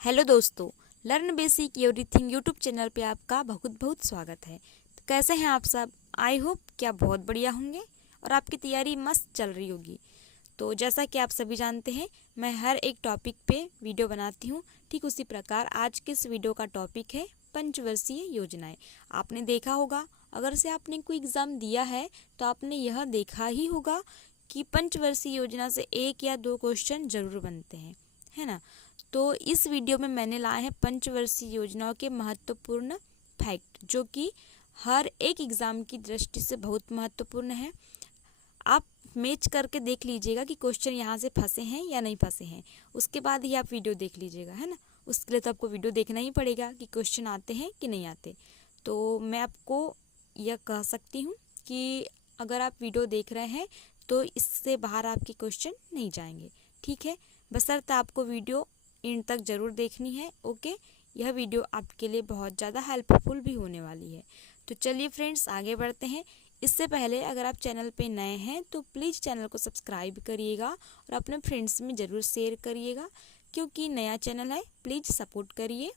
Hello दोस्तों, learn basic everything YouTube channel पे आपका बहुत बहुत स्वागत है। तो कैसे हैं आप सब? आई होप कि आप बहुत बढ़िया होंगे और आपकी तैयारी मस्त चल रही होगी। तो जैसा कि आप सभी जानते हैं, मैं हर एक टॉपिक पे वीडियो बनाती हूँ। ठीक उसी प्रकार आज के इस वीडियो का टॉपिक है पंचवर्षीय योजनाएं। आपने देखा होगा, अगर से आपने कोई एग्ज़ाम दिया है तो आपने यह देखा ही होगा कि पंचवर्षीय योजना से एक या दो क्वेश्चन जरूर बनते हैं, है ना। तो इस वीडियो में मैंने लाए हैं पंचवर्षीय योजनाओं के महत्वपूर्ण फैक्ट, जो कि हर एक एग्ज़ाम की दृष्टि से बहुत महत्वपूर्ण है। आप मैच करके देख लीजिएगा कि क्वेश्चन यहाँ से फंसे हैं या नहीं फंसे हैं, उसके बाद ही आप वीडियो देख लीजिएगा, है ना। उसके लिए तो आपको वीडियो देखना ही पड़ेगा कि क्वेश्चन आते हैं कि नहीं आते। तो मैं आपको यह कह सकती हूँ कि अगर आप वीडियो देख रहे हैं तो इससे बाहर आपके क्वेश्चन नहीं जाएंगे, ठीक है। बशर्ते आपको वीडियो एंड तक ज़रूर देखनी है, ओके। यह वीडियो आपके लिए बहुत ज़्यादा हेल्पफुल भी होने वाली है। तो चलिए फ्रेंड्स, आगे बढ़ते हैं। इससे पहले अगर आप चैनल पे नए हैं तो प्लीज़ चैनल को सब्सक्राइब करिएगा और अपने फ्रेंड्स में ज़रूर शेयर करिएगा, क्योंकि नया चैनल है। प्लीज़ सपोर्ट करिए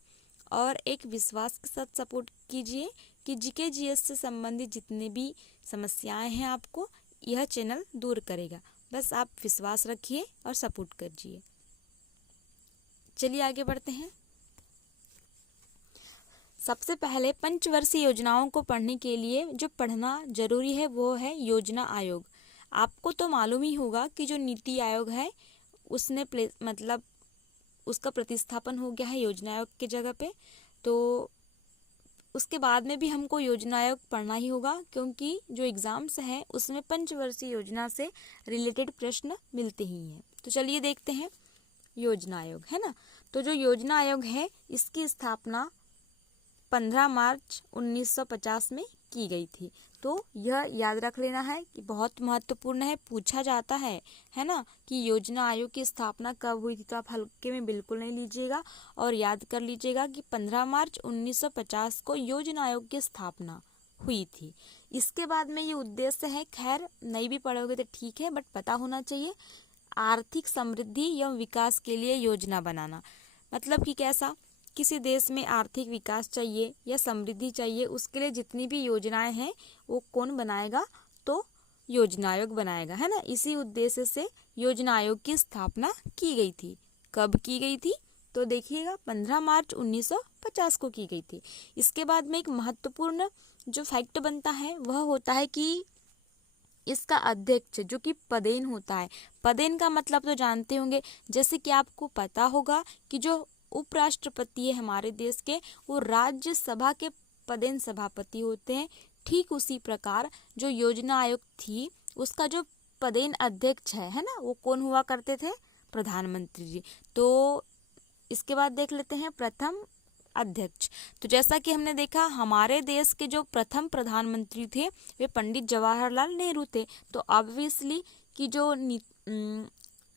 और एक विश्वास के साथ सपोर्ट कीजिए कि जीके जीएस से संबंधित जितने भी समस्याएं हैं आपको यह चैनल दूर करेगा। बस आप विश्वास रखिए और सपोर्ट करिए। चलिए आगे बढ़ते हैं। सबसे पहले पंचवर्षीय योजनाओं को पढ़ने के लिए जो पढ़ना जरूरी है वो है योजना आयोग। आपको तो मालूम ही होगा कि जो नीति आयोग है उसने मतलब उसका प्रतिस्थापन हो गया है योजना आयोग की जगह पे। तो उसके बाद में भी हमको योजना आयोग पढ़ना ही होगा, क्योंकि जो एग्ज़ाम्स हैं उसमें पंचवर्षीय योजना से रिलेटेड प्रश्न मिलते ही हैं। तो चलिए देखते हैं योजना आयोग, है ना। तो जो योजना आयोग है इसकी स्थापना 15 मार्च 1950 में की गई थी। तो यह याद रख लेना है कि बहुत महत्वपूर्ण है, पूछा जाता है ना, कि योजना आयोग की स्थापना कब हुई थी। तो आप हल्के में बिल्कुल नहीं लीजिएगा और याद कर लीजिएगा कि 15 मार्च 1950 को योजना आयोग की स्थापना हुई थी। इसके बाद में ये उद्देश्य है, खैर नहीं भी पढ़ोगे तो ठीक है, बट पता होना चाहिए, आर्थिक समृद्धि एवं विकास के लिए योजना बनाना। मतलब कि कैसा, किसी देश में आर्थिक विकास चाहिए या समृद्धि चाहिए, उसके लिए जितनी भी योजनाएं हैं वो कौन बनाएगा? तो योजना आयोग बनाएगा, है ना। इसी उद्देश्य से योजना आयोग की स्थापना की गई थी। कब की गई थी? तो देखिएगा 15 मार्च 1950 को की गई थी। इसके बाद में एक महत्वपूर्ण जो फैक्ट बनता है वह होता है कि इसका अध्यक्ष जो कि पदेन होता है। पदेन का मतलब तो जानते होंगे, जैसे कि आपको पता होगा कि जो उपराष्ट्रपति है हमारे देश के, वो राज्यसभा के पदेन सभापति होते हैं। ठीक उसी प्रकार जो योजना आयोग थी उसका जो पदेन अध्यक्ष है ना, वो कौन हुआ करते थे? प्रधानमंत्री जी। तो इसके बाद देख लेते हैं प्रथम अध्यक्ष। तो जैसा कि हमने देखा, हमारे देश के जो प्रथम प्रधानमंत्री थे वे पंडित जवाहरलाल नेहरू थे। तो ऑब्वियसली कि जो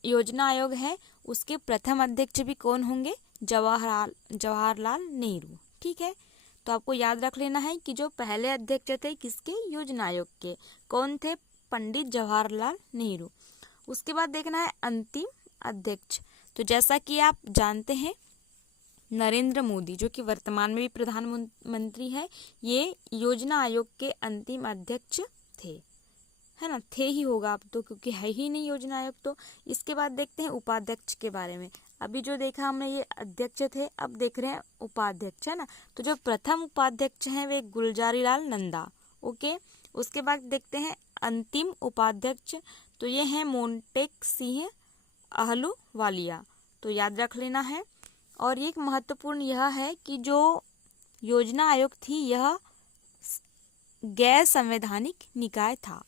योजना आयोग है उसके प्रथम अध्यक्ष भी कौन होंगे? जवाहरलाल नेहरू, ठीक है। तो आपको याद रख लेना है कि जो पहले अध्यक्ष थे किसके? योजना आयोग के, कौन थे? पंडित जवाहरलाल नेहरू। उसके बाद देखना है अंतिम अध्यक्ष। तो जैसा कि आप जानते हैं, नरेंद्र मोदी जो कि वर्तमान में भी प्रधानमंत्री है, ये योजना आयोग के अंतिम अध्यक्ष थे, है ना। थे ही होगा अब तो, क्योंकि है ही नहीं योजना आयोग तो। इसके बाद देखते हैं उपाध्यक्ष के बारे में। अभी जो देखा हमने ये अध्यक्ष थे, अब देख रहे हैं उपाध्यक्ष, है ना। तो जो प्रथम उपाध्यक्ष हैं वे गुलजारी लाल नंदा, ओके। उसके बाद देखते हैं अंतिम उपाध्यक्ष, तो ये हैं मोंटेक सिंह अहलूवालिया। तो याद रख लेना है। और एक महत्वपूर्ण यह है कि जो योजना आयोग थी यह गैर संवैधानिक निकाय था।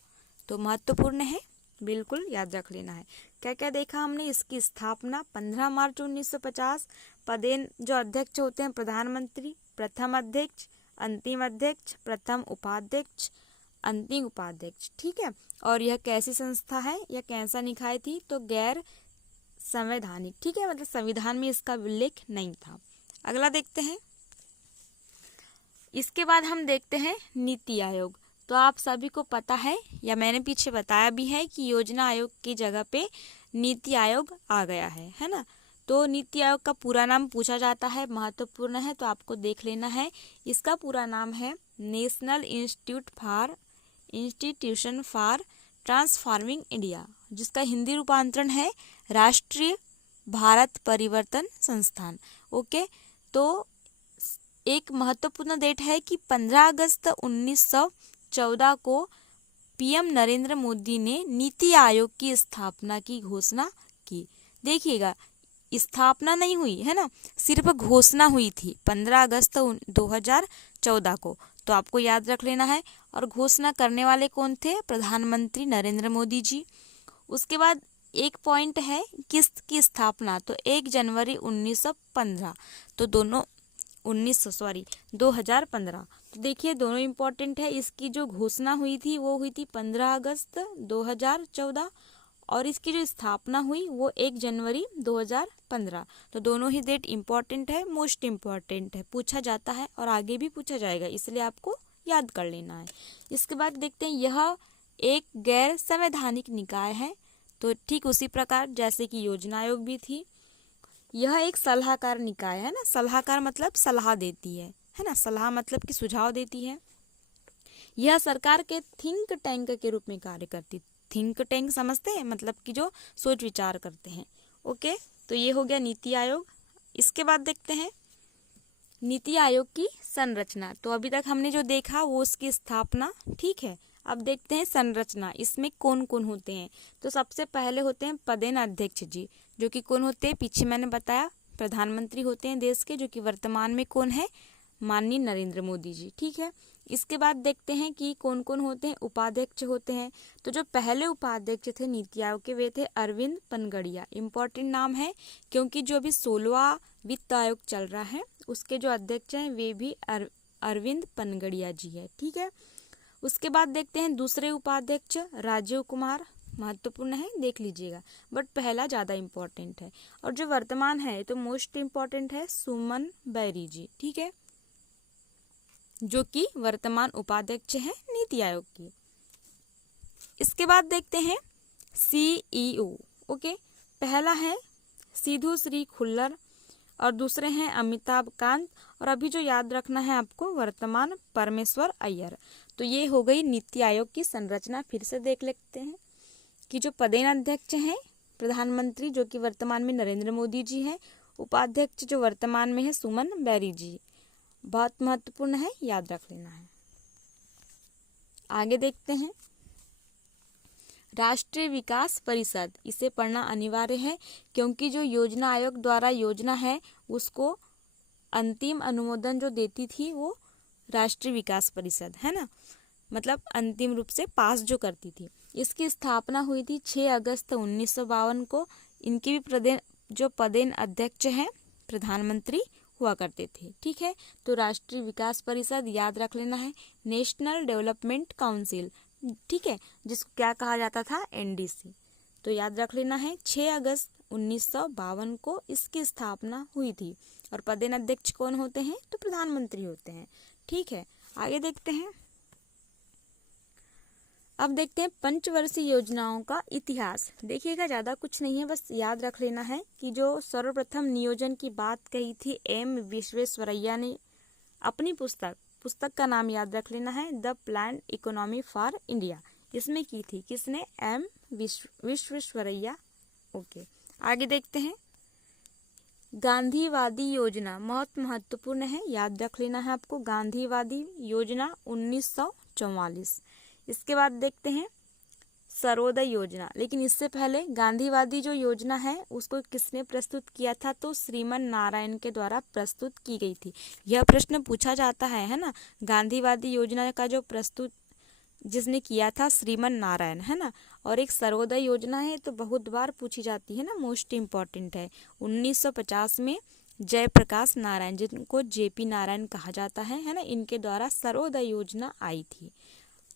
तो महत्वपूर्ण है, बिल्कुल याद रख लेना है। क्या क्या देखा हमने? इसकी स्थापना 15 मार्च 1950, पदेन जो अध्यक्ष होते हैं प्रधानमंत्री, प्रथम अध्यक्ष, अंतिम अध्यक्ष, प्रथम उपाध्यक्ष, अंतिम उपाध्यक्ष, ठीक है। और यह कैसी संस्था है या कैसा निकाय थी? तो गैर संवैधानिक, ठीक है, मतलब संविधान में इसका उल्लेख नहीं था। अगला देखते हैं। इसके बाद हम देखते हैं नीति आयोग। तो आप सभी को पता है या मैंने पीछे बताया भी है कि योजना आयोग की जगह पे नीति आयोग आ गया है ना। तो नीति आयोग का पूरा नाम पूछा जाता है, महत्वपूर्ण है तो आपको देख लेना है। इसका पूरा नाम है national institution for transforming India, जिसका हिंदी रूपांतरण है राष्ट्रीय भारत परिवर्तन संस्थान। ओके, तो एक महत्वपूर्ण डेट है कि 15 अगस्त 1914 को पीएम नरेंद्र मोदी ने नीति आयोग की स्थापना की घोषणा की। देखिएगा, स्थापना नहीं हुई है ना, सिर्फ घोषणा हुई थी 15 अगस्त 2014 को, तो आपको याद रख लेना है। और घोषणा करने वाले कौन थे? प्रधानमंत्री नरेंद्र मोदी जी। उसके बाद एक पॉइंट है किसकी स्थापना, तो 1 जनवरी 1915, तो दोनों 2015। तो देखिए दोनों इम्पोर्टेंट है। इसकी जो घोषणा हुई थी वो हुई थी 15 अगस्त 2014 और इसकी जो स्थापना हुई वो 1 जनवरी 2015। तो दोनों ही डेट इम्पॉर्टेंट है, मोस्ट इम्पॉर्टेंट है, पूछा जाता है और आगे भी पूछा जाएगा, इसलिए आपको याद कर लेना है। इसके बाद देखते हैं, यह एक गैर संवैधानिक निकाय है, तो ठीक उसी प्रकार जैसे कि योजना आयोग भी थी। यह एक सलाहकार निकाय है ना, सलाहकार मतलब सलाह देती है ना, सलाह मतलब कि सुझाव देती है। यह सरकार के थिंक टैंक के रूप में कार्य करती। थिंक टैंक समझते हैं, मतलब कि जो सोच विचार करते हैं। ओके, तो ये हो गया नीति आयोग। इसके बाद देखते हैं नीति आयोग की संरचना। तो अभी तक हमने जो देखा वो उसकी स्थापना, ठीक है। अब देखते हैं संरचना, इसमें कौन कौन होते हैं। तो सबसे पहले होते हैं पदेन अध्यक्ष जी, जो कि कौन होते हैं? पीछे मैंने बताया प्रधानमंत्री होते हैं देश के, जो कि वर्तमान में कौन है? माननीय नरेंद्र मोदी जी, ठीक है। इसके बाद देखते हैं कि कौन कौन होते हैं। उपाध्यक्ष होते हैं। तो जो पहले उपाध्यक्ष थे नीति आयोग के वे थे अरविंद पनगड़िया। इम्पोर्टेंट नाम है क्योंकि जो अभी 16वां वित्त आयोग चल रहा है उसके जो अध्यक्ष हैं वे भी अरविंद पनगड़िया जी है, ठीक है। उसके बाद देखते हैं दूसरे उपाध्यक्ष राजीव कुमार, महत्वपूर्ण है, देख लीजिएगा, बट पहला ज़्यादा इम्पोर्टेंट है। और जो वर्तमान है तो मोस्ट इम्पोर्टेंट है सुमन बैरी जी, ठीक है, जो कि वर्तमान उपाध्यक्ष है नीति आयोग की। इसके बाद देखते हैं सीईओ। ओके, पहला है सिद्धू श्री खुल्लर और दूसरे हैं अमिताभ कांत, और अभी जो याद रखना है आपको वर्तमान परमेश्वर अय्यर। तो ये हो गई नीति आयोग की संरचना। फिर से देख लेते हैं कि जो पदेन अध्यक्ष हैं प्रधानमंत्री, जो कि वर्तमान में नरेंद्र मोदी जी हैं। उपाध्यक्ष जो वर्तमान में है सुमन बैरी जी, बहुत महत्वपूर्ण है, याद रख लेना है। आगे देखते हैं राष्ट्रीय विकास परिषद, इसे पढ़ना अनिवार्य है क्योंकि जो योजना आयोग द्वारा योजना है उसको अंतिम अनुमोदन जो देती थी वो राष्ट्रीय विकास परिषद है ना, मतलब अंतिम रूप से पास जो करती थी। इसकी स्थापना हुई थी 6 अगस्त 1952 को। इनके भी जो पदेन अध्यक्ष हैं प्रधानमंत्री हुआ करते थे, ठीक है। तो राष्ट्रीय विकास परिषद याद रख लेना है, नेशनल डेवलपमेंट काउंसिल, ठीक है, जिसको क्या कहा जाता था? एनडीसी। तो याद रख लेना है 6 अगस्त 1952 को इसकी स्थापना हुई थी। और पदेन अध्यक्ष कौन होते हैं? तो प्रधानमंत्री होते हैं, ठीक है। आगे देखते हैं, अब देखते हैं पंचवर्षीय योजनाओं का इतिहास। देखिएगा ज़्यादा कुछ नहीं है, बस याद रख लेना है कि जो सर्वप्रथम नियोजन की बात कही थी एम विश्वेश्वरैया ने अपनी पुस्तक का नाम याद रख लेना है, the plan economy for India. इसमें की थी किसने? एम विश्वेश्वरैया। ओके, आगे देखते हैं गांधीवादी योजना, बहुत महत्वपूर्ण है, याद रख लेना है आपको, गांधीवादी योजना 1944। इसके बाद देखते हैं सर्वोदय योजना, लेकिन इससे पहले गांधीवादी जो योजना है उसको किसने प्रस्तुत किया था? तो श्रीमन नारायण के द्वारा प्रस्तुत की गई थी। यह प्रश्न पूछा जाता है ना, गांधीवादी योजना का जो प्रस्तुत जिसने किया था श्रीमन नारायण है ना। और एक सर्वोदय योजना है तो बहुत बार पूछी जाती है ना, मोस्ट इम्पॉर्टेंट है। 1950 में जयप्रकाश नारायण, जिनको जेपी नारायण कहा जाता है ना, इनके द्वारा सर्वोदय योजना आई थी।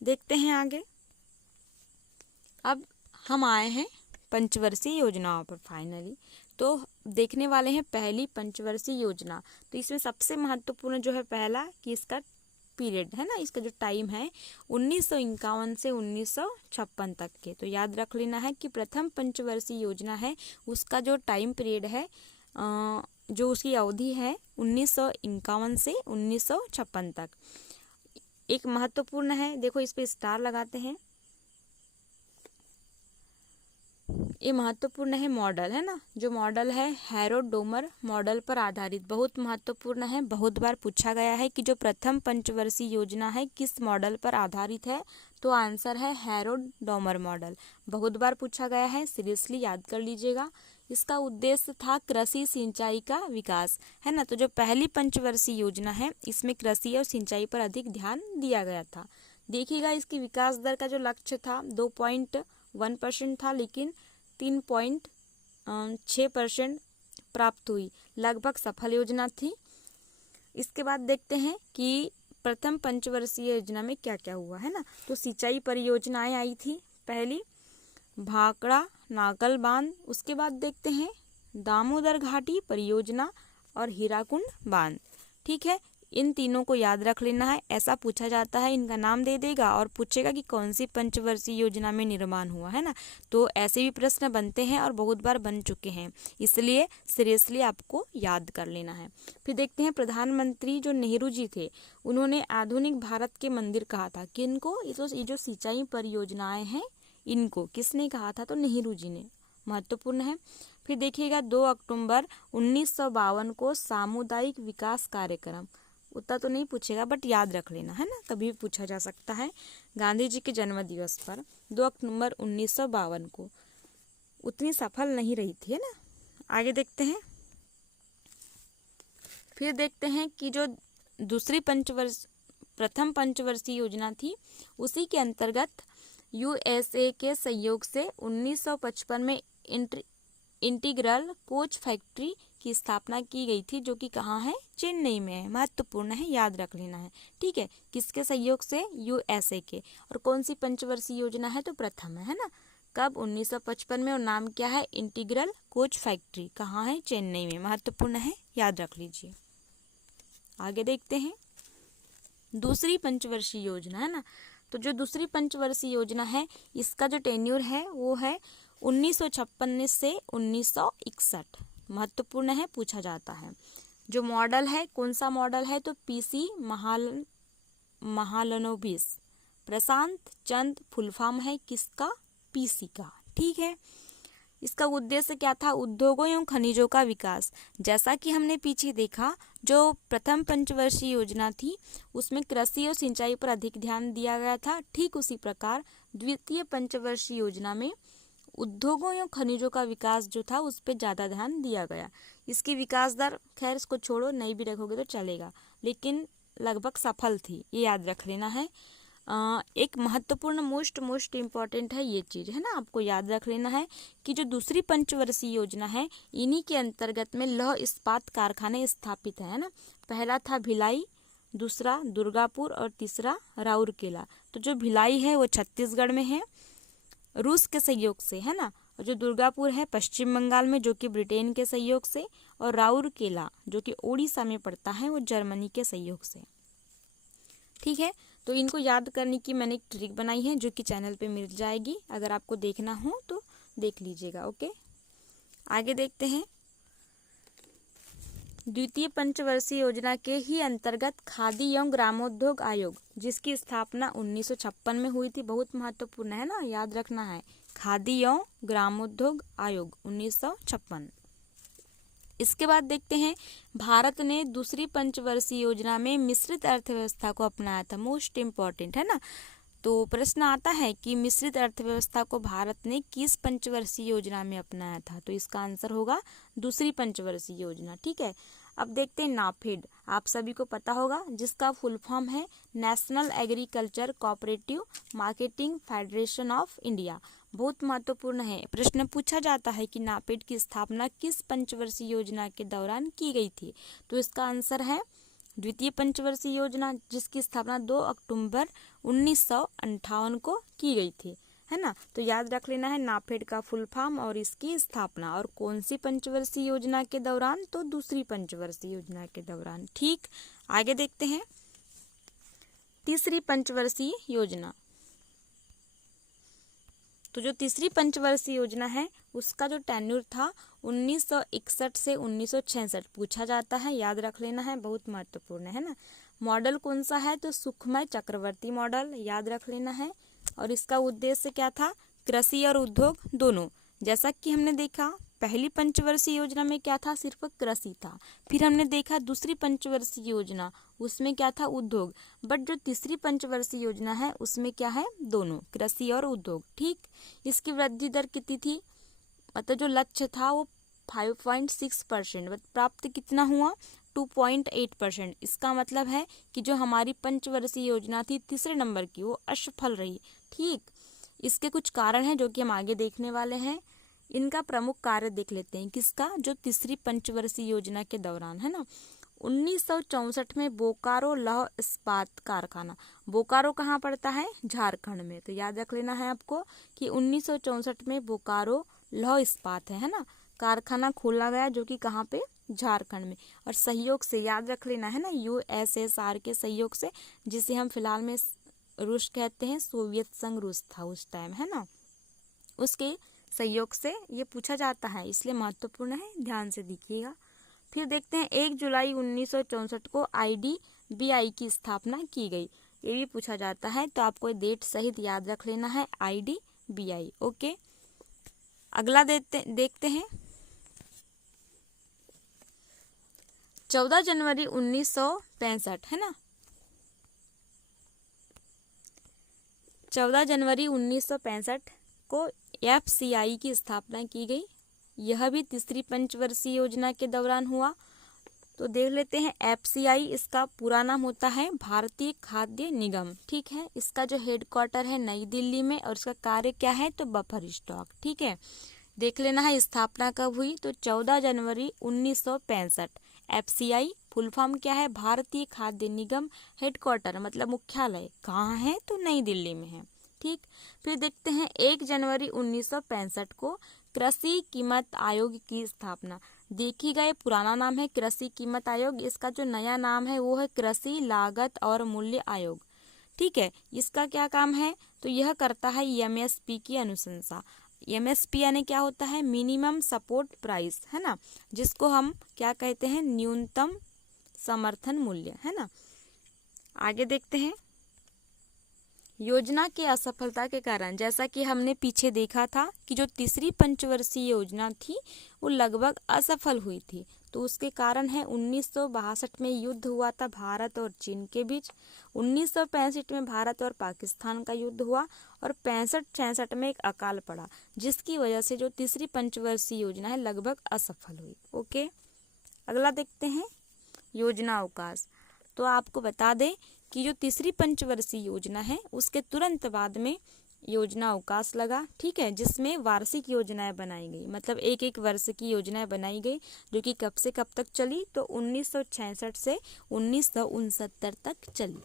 देखते हैं आगे, अब हम आए हैं पंचवर्षीय योजनाओं पर फाइनली। तो देखने वाले हैं पहली पंचवर्षीय योजना। तो इसमें सबसे महत्वपूर्ण जो है पहला कि इसका पीरियड है ना, इसका जो टाइम है 1951 से 1956 तक के। तो याद रख लेना है कि प्रथम पंचवर्षीय योजना है उसका जो टाइम पीरियड है जो उसकी अवधि है 1951 से 1956 तक। एक महत्वपूर्ण है, देखो इस पे स्टार लगाते हैं, ये महत्वपूर्ण है मॉडल, है ना, जो मॉडल है हैरोल्ड डोमर मॉडल पर आधारित, बहुत महत्वपूर्ण है, बहुत बार पूछा गया है कि जो प्रथम पंचवर्षीय योजना है किस मॉडल पर आधारित है, तो आंसर है हैरोल्ड डोमर मॉडल, बहुत बार पूछा गया है, सीरियसली याद कर लीजिएगा। इसका उद्देश्य था कृषि सिंचाई का विकास, है ना, तो जो पहली पंचवर्षीय योजना है इसमें कृषि और सिंचाई पर अधिक ध्यान दिया गया था। देखिएगा इसकी विकास दर का जो लक्ष्य था 2.1% था, लेकिन 3.6% प्राप्त हुई, लगभग सफल योजना थी। इसके बाद देखते हैं कि प्रथम पंचवर्षीय योजना में क्या क्या हुआ, है ना, तो सिंचाई परियोजनाएं आई थी, पहली भाखड़ा नागल बांध, उसके बाद देखते हैं दामोदर घाटी परियोजना और हीराकुंड बांध। ठीक है, इन तीनों को याद रख लेना है, ऐसा पूछा जाता है, इनका नाम दे देगा और पूछेगा कि कौन सी पंचवर्षीय योजना में निर्माण हुआ, है ना, तो ऐसे भी प्रश्न बनते हैं और बहुत बार बन चुके हैं, इसलिए सीरियसली आपको याद कर लेना है। फिर देखते हैं प्रधानमंत्री जो नेहरू जी थे, उन्होंने आधुनिक भारत के मंदिर कहा था, किनको, ये जो सिंचाई परियोजनाएं हैं इनको किसने कहा था, तो नेहरू जी ने, महत्वपूर्ण है। फिर देखिएगा 2 अक्टूबर 1952 को सामुदायिक विकास कार्यक्रम, उतना तो नहीं पूछेगा बट याद रख लेना, है ना, कभी भी पूछा जा सकता है, गांधी जी के जन्म दिवस पर 2 अक्टूबर 1952 को, उतनी सफल नहीं रही थी, है ना। आगे देखते हैं, फिर देखते हैं कि जो प्रथम पंचवर्षीय योजना थी उसी के अंतर्गत यूएसए के सहयोग से 1955 में इंटीग्रल कोच फैक्ट्री की स्थापना की गई थी, जो कि कहाँ है, चेन्नई में है, महत्वपूर्ण है, याद रख लेना है। ठीक है, किसके सहयोग से, यूएसए के, और कौन सी पंचवर्षीय योजना है, तो प्रथम है ना, कब, 1955 में, और नाम क्या है, इंटीग्रल कोच फैक्ट्री, कहाँ है, चेन्नई में, महत्वपूर्ण है, याद रख लीजिए। आगे देखते हैं दूसरी पंचवर्षीय योजना, है ना, तो जो दूसरी पंचवर्षीय योजना है इसका जो टेन्योर है वो है 1956 से 1961, महत्वपूर्ण है, पूछा जाता है। जो मॉडल है, कौन सा मॉडल है, तो पीसी महालनोबिस प्रशांत चंद फुल फॉर्म है किसका, पीसी का। ठीक है, इसका उद्देश्य क्या था, उद्योगों एवं खनिजों का विकास। जैसा कि हमने पीछे देखा जो प्रथम पंचवर्षीय योजना थी उसमें कृषि और सिंचाई पर अधिक ध्यान दिया गया था, ठीक उसी प्रकार द्वितीय पंचवर्षीय योजना में उद्योगों एवं खनिजों का विकास जो था उस पर ज़्यादा ध्यान दिया गया। इसकी विकास दर, खैर इसको छोड़ो, नहीं भी रखोगे तो चलेगा, लेकिन लगभग सफल थी, ये याद रख लेना है। एक महत्वपूर्ण मोस्ट इम्पॉर्टेंट है ये चीज़, है ना, आपको याद रख लेना है कि जो दूसरी पंचवर्षीय योजना है इन्हीं के अंतर्गत में लौह इस्पात कारखाने स्थापित है ना, पहला था भिलाई, दूसरा दुर्गापुर और तीसरा राउरकेला। तो जो भिलाई है वो छत्तीसगढ़ में है रूस के सहयोग से, है ना, और जो दुर्गापुर है पश्चिम बंगाल में जो कि ब्रिटेन के सहयोग से, और राउरकेला जो कि उड़ीसा में पड़ता है वो जर्मनी के सहयोग से। ठीक है, तो इनको याद करने की मैंने एक ट्रिक बनाई है जो कि चैनल पे मिल जाएगी, अगर आपको देखना हो तो देख लीजिएगा। ओके, आगे देखते हैं द्वितीय पंचवर्षीय योजना के ही अंतर्गत खादी एवं ग्रामोद्योग आयोग जिसकी स्थापना 1956 में हुई थी, बहुत महत्वपूर्ण है ना, याद रखना है, खादी एवं ग्रामोद्योग आयोग 1956। इसके बाद देखते हैं भारत ने दूसरी पंचवर्षीय योजना में मिश्रित अर्थव्यवस्था को अपनाया था, मोस्ट इम्पॉर्टेंट है ना, तो प्रश्न आता है कि मिश्रित अर्थव्यवस्था को भारत ने किस पंचवर्षीय योजना में अपनाया था, तो इसका आंसर होगा दूसरी पंचवर्षीय योजना। ठीक है, अब देखते हैं नाफेड, आप सभी को पता होगा जिसका फुल फॉर्म है national agriculture cooperative marketing federation of India, बहुत महत्वपूर्ण है, प्रश्न पूछा जाता है कि नाफेड की स्थापना किस पंचवर्षीय योजना के दौरान की गई थी, तो इसका आंसर है द्वितीय पंचवर्षीय योजना जिसकी स्थापना 2 अक्टूबर 1958 को की गई थी, है ना, तो याद रख लेना है नाफेड का फुल फॉर्म और इसकी स्थापना, और कौन सी पंचवर्षीय योजना के दौरान, तो दूसरी पंचवर्षीय योजना के दौरान। ठीक, आगे देखते हैं तीसरी पंचवर्षीय योजना। तो जो तीसरी पंचवर्षीय योजना है उसका जो टेन्यूर था 1961 से 1966 पूछा जाता है, याद रख लेना है, बहुत महत्वपूर्ण है ना। मॉडल कौन सा है, तो सुखमय चक्रवर्ती मॉडल, याद रख लेना है। और इसका उद्देश्य क्या था, कृषि और उद्योग दोनों। जैसा कि हमने देखा पहली पंचवर्षीय योजना में क्या था, सिर्फ कृषि था। फिर हमने देखा दूसरी पंचवर्षीय योजना, उसमें क्या था, उद्योग। बट जो तीसरी पंचवर्षीय योजना है उसमें क्या है, दोनों, कृषि और उद्योग। ठीक, इसकी वृद्धि दर कितनी थी, मतलब जो लक्ष्य था वो 5.6%, प्राप्त कितना हुआ, 2.8%। इसका मतलब है कि जो हमारी पंचवर्षीय योजना थी तीसरे नंबर की, वो असफल रही। ठीक, इसके कुछ कारण हैं जो कि हम आगे देखने वाले हैं। इनका प्रमुख कार्य देख लेते हैं, किसका, जो तीसरी पंचवर्षीय योजना के दौरान है ना। 1964 में बोकारो लौह इस्पात कारखाना, बोकारो कहाँ पड़ता है, झारखंड में, तो याद रख लेना है आपको कि 1964 में बोकारो लौह इस्पात है ना, कारखाना खोला गया, जो कि कहाँ पे, झारखंड में। और सहयोग से, याद रख लेना है ना, यूएसएसआर के सहयोग से, जिसे हम फिलहाल में रूस कहते हैं, सोवियत संघ रूस था उस टाइम, है ना, उसके सहयोग से ये पूछा जाता है, इसलिए महत्वपूर्ण है, ध्यान से देखिएगा। फिर देखते हैं 1 जुलाई 1964 को IDBI की स्थापना की गई, ये भी पूछा जाता है, तो आपको डेट सहित याद रख लेना है, IDBI। ओके, अगला देखते हैं 14 जनवरी 1965 है ना, 14 जनवरी 1965 को FCI की स्थापना की गई। यह भी तीसरी पंचवर्षीय योजना के दौरान हुआ। तो देख लेते हैं FCI, इसका पूरा नाम होता है भारतीय खाद्य निगम। ठीक है, इसका जो हेडक्वार्टर है नई दिल्ली में, और इसका कार्य क्या है, तो बफर स्टॉक। ठीक है, देख लेना है स्थापना कब हुई, तो 14 जनवरी 1965। FCI फुल फॉर्म क्या है, भारतीय खाद्य निगम, हेडक्वार्टर मतलब मुख्यालय कहाँ है, तो नई दिल्ली में है। ठीक, फिर देखते हैं 1 जनवरी 1965 को कृषि कीमत आयोग की स्थापना। देखिएगा ये पुराना नाम है कृषि कीमत आयोग, इसका जो नया नाम है वो है कृषि लागत और मूल्य आयोग। ठीक है, इसका क्या काम है, तो यह करता है MSP की अनुशंसा। MSP यानी क्या होता है, मिनिमम सपोर्ट प्राइस, है ना, जिसको हम क्या कहते हैं, न्यूनतम समर्थन मूल्य, है ना। आगे देखते हैं योजना के असफलता के कारण। जैसा कि हमने पीछे देखा था कि जो तीसरी पंचवर्षीय योजना थी वो लगभग असफल हुई थी, तो उसके कारण है 1962 में युद्ध हुआ था भारत और चीन के बीच, 1965 में भारत और पाकिस्तान का युद्ध हुआ, और 65-66 में एक अकाल पड़ा, जिसकी वजह से जो तीसरी पंचवर्षीय योजना है लगभग असफल हुई। ओके, अगला देखते हैं योजना अवकाश। तो आपको बता दें कि जो तीसरी पंचवर्षीय योजना है उसके तुरंत बाद में योजना अवकाश लगा। ठीक है, जिसमें वार्षिक योजनाएं बनाई गई, मतलब एक एक वर्ष की योजनाएं बनाई गई, जो कि कब से कब तक चली, तो 1966 से 1969 तक चली।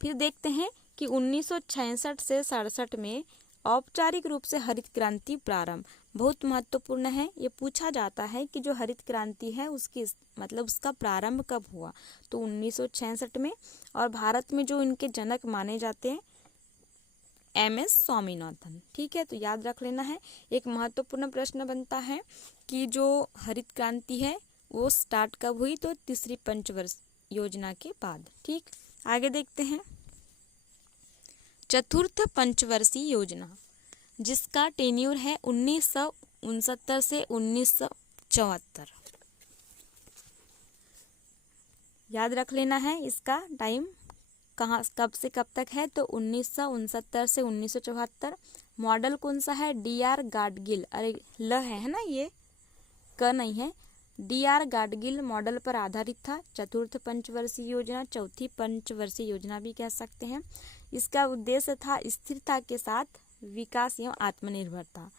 फिर देखते हैं कि 1966 से 67 में औपचारिक रूप से हरित क्रांति प्रारंभ। बहुत महत्वपूर्ण है, ये पूछा जाता है कि जो हरित क्रांति है उसकी मतलब उसका प्रारंभ कब हुआ, तो 1966 में। और भारत में जो इनके जनक माने जाते हैं MS स्वामीनाथन। ठीक है, तो याद रख लेना है। एक महत्वपूर्ण प्रश्न बनता है कि जो हरित क्रांति है वो स्टार्ट कब हुई, तो तीसरी पंचवर्ष योजना के बाद। ठीक, आगे देखते हैं चतुर्थ पंचवर्षीय योजना, जिसका टेन्यूर है 1969 से 1974। याद रख लेना है इसका टाइम कहाँ कब से कब तक है, तो 1969 से 1974। मॉडल कौन सा है, DR गाडगिल, अरे ल है ना, ये क नहीं है, DR गाडगिल मॉडल पर आधारित था। चतुर्थ पंचवर्षीय योजना, चौथी पंचवर्षीय योजना भी कह सकते हैं। इसका उद्देश्य था स्थिरता के साथ विकास एवं आत्मनिर्भरता।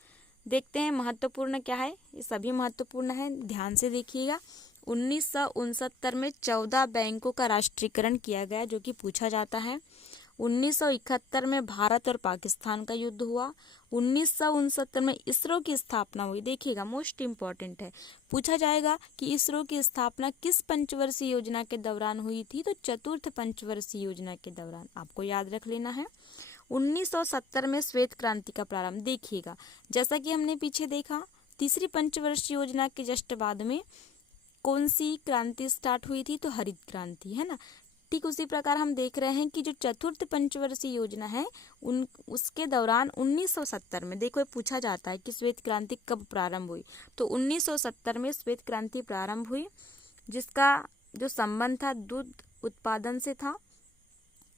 देखते हैं महत्वपूर्ण क्या है, ये सभी महत्वपूर्ण है, ध्यान से देखिएगा। 1969 में 14 बैंकों का राष्ट्रीयकरण किया गया, जो कि पूछा जाता है। 1971 में भारत और पाकिस्तान का युद्ध हुआ। 1969 में इसरो की स्थापना हुई। देखिएगा मोस्ट इम्पॉर्टेंट है, पूछा जाएगा कि इसरो की स्थापना किस पंचवर्षीय योजना के दौरान हुई थी, तो चतुर्थ पंचवर्षीय योजना के दौरान, आपको याद रख लेना है। 1970 में श्वेत क्रांति का प्रारंभ। देखिएगा, जैसा कि हमने पीछे देखा, तीसरी पंचवर्षीय योजना के जस्ट बाद में कौन सी क्रांति स्टार्ट हुई थी, तो हरित क्रांति, है ना। ठीक उसी प्रकार हम देख रहे हैं कि जो चतुर्थ पंचवर्षीय योजना है उसके दौरान 1970 में, देखो ये पूछा जाता है कि श्वेत क्रांति कब प्रारंभ हुई, तो 1970 में श्वेत क्रांति प्रारंभ हुई, जिसका जो संबंध था दूध उत्पादन से था।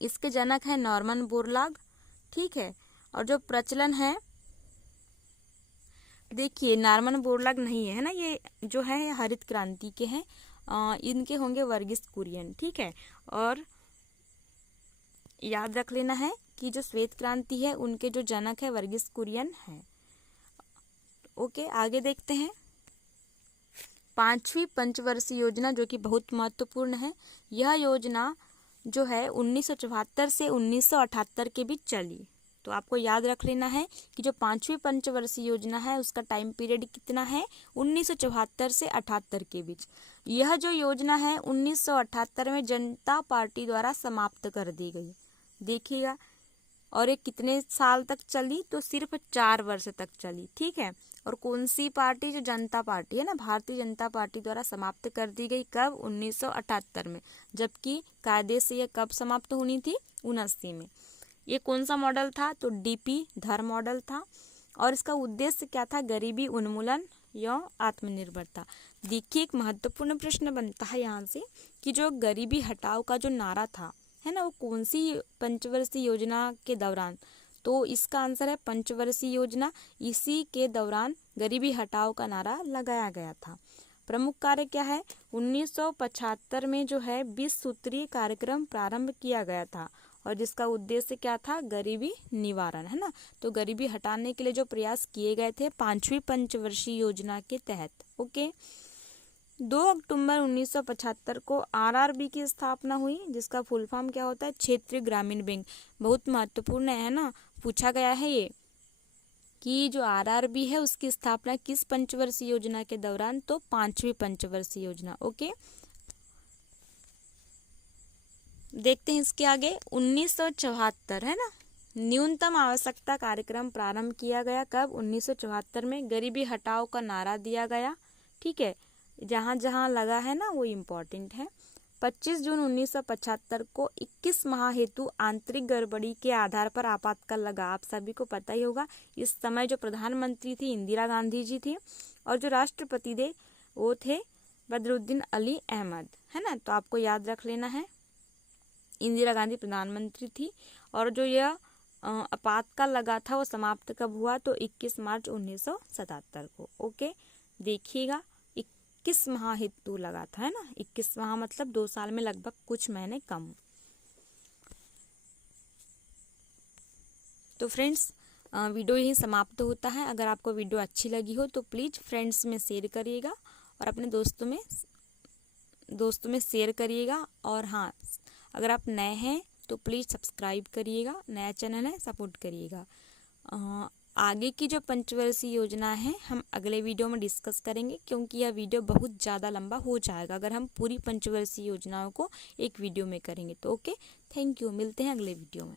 इसके जनक है नॉर्मन बोरलॉग, ठीक है। और जो प्रचलन है, देखिए नॉर्मन बोरलॉग नहीं है ना, ये जो है हरित क्रांति के हैं, इनके होंगे वर्गीस कुरियन, ठीक है। और याद रख लेना है कि जो श्वेत क्रांति है उनके जो जनक है वर्गीस कुरियन है। ओके, आगे देखते हैं। पांचवी पंचवर्षीय योजना, जो कि बहुत महत्वपूर्ण है। यह योजना जो है 1974 से 1978 के बीच चली। तो आपको याद रख लेना है कि जो पांचवी पंचवर्षीय योजना है उसका टाइम पीरियड कितना है, 1974 से 78 के बीच। यह जो योजना है 1978 में जनता पार्टी द्वारा समाप्त कर दी गई। देखिएगा, और ये कितने साल तक चली, तो सिर्फ 4 वर्ष तक चली, ठीक है। और कौन सी पार्टी, जो जनता पार्टी है ना, भारतीय जनता पार्टी द्वारा समाप्त कर दी गई। कब, 1978 में। जबकि कायदे से यह कब समाप्त होनी थी, 79 में। ये कौन सा मॉडल था, तो डीपी धर मॉडल था। और इसका उद्देश्य क्या था, गरीबी उन्मूलन या आत्मनिर्भरता। देखिए, एक महत्वपूर्ण प्रश्न बनता है यहाँ से कि जो गरीबी हटाओ का जो नारा था, है ना, वो कौन सी पंचवर्षीय योजना के दौरान, तो इसका आंसर है पंचवर्षीय योजना। इसी के दौरान गरीबी हटाओ का नारा लगाया गया था। प्रमुख कार्य क्या है, 1975 में जो है 20 सूत्रीय कार्यक्रम प्रारंभ किया गया था, और जिसका उद्देश्य क्या था, गरीबी निवारण, है ना। तो गरीबी हटाने के लिए जो प्रयास किए गए थे पांचवी पंचवर्षीय योजना के तहत। ओके, 2 अक्टूबर 1975 को आरआरबी की स्थापना हुई, जिसका फुल फॉर्म क्या होता है, क्षेत्रीय ग्रामीण बैंक। बहुत महत्वपूर्ण है ना, पूछा गया है ये कि जो आरआरबी है उसकी स्थापना किस पंचवर्षीय योजना के दौरान, तो पांचवी पंचवर्षीय योजना। ओके, देखते हैं इसके आगे। 1974, है ना, न्यूनतम आवश्यकता कार्यक्रम प्रारंभ किया गया। कब, 1974 में। गरीबी हटाओ का नारा दिया गया, ठीक है। जहाँ जहाँ लगा है ना वो इम्पोर्टेंट है। 25 जून 1975 को 21 माह हेतु आंतरिक गड़बड़ी के आधार पर आपातकाल लगा। आप सभी को पता ही होगा, इस समय जो प्रधानमंत्री थी इंदिरा गांधी जी थी, और जो राष्ट्रपति थे वो थे बदरुद्दीन अली अहमद, है ना। तो आपको याद रख लेना है, इंदिरा गांधी प्रधानमंत्री थी। और जो यह आपातकाल लगा था वो समाप्त कब हुआ, तो 21 मार्च 1977 को। ओके, देखिएगा, 21 माह हेतु लगा था, है ना। 21 माह मतलब 2 साल में लगभग कुछ महीने कम। तो फ्रेंड्स, वीडियो यही समाप्त होता है। अगर आपको वीडियो अच्छी लगी हो तो प्लीज़ फ्रेंड्स में शेयर करिएगा, और अपने दोस्तों में शेयर करिएगा। और हाँ, अगर आप नए हैं तो प्लीज़ सब्सक्राइब करिएगा, नया चैनल है, सपोर्ट करिएगा। आगे की जो पंचवर्षीय योजना है हम अगले वीडियो में डिस्कस करेंगे, क्योंकि यह वीडियो बहुत ज़्यादा लंबा हो जाएगा अगर हम पूरी पंचवर्षीय योजनाओं को एक वीडियो में करेंगे तो। ओके, थैंक यू, मिलते हैं अगले वीडियो में।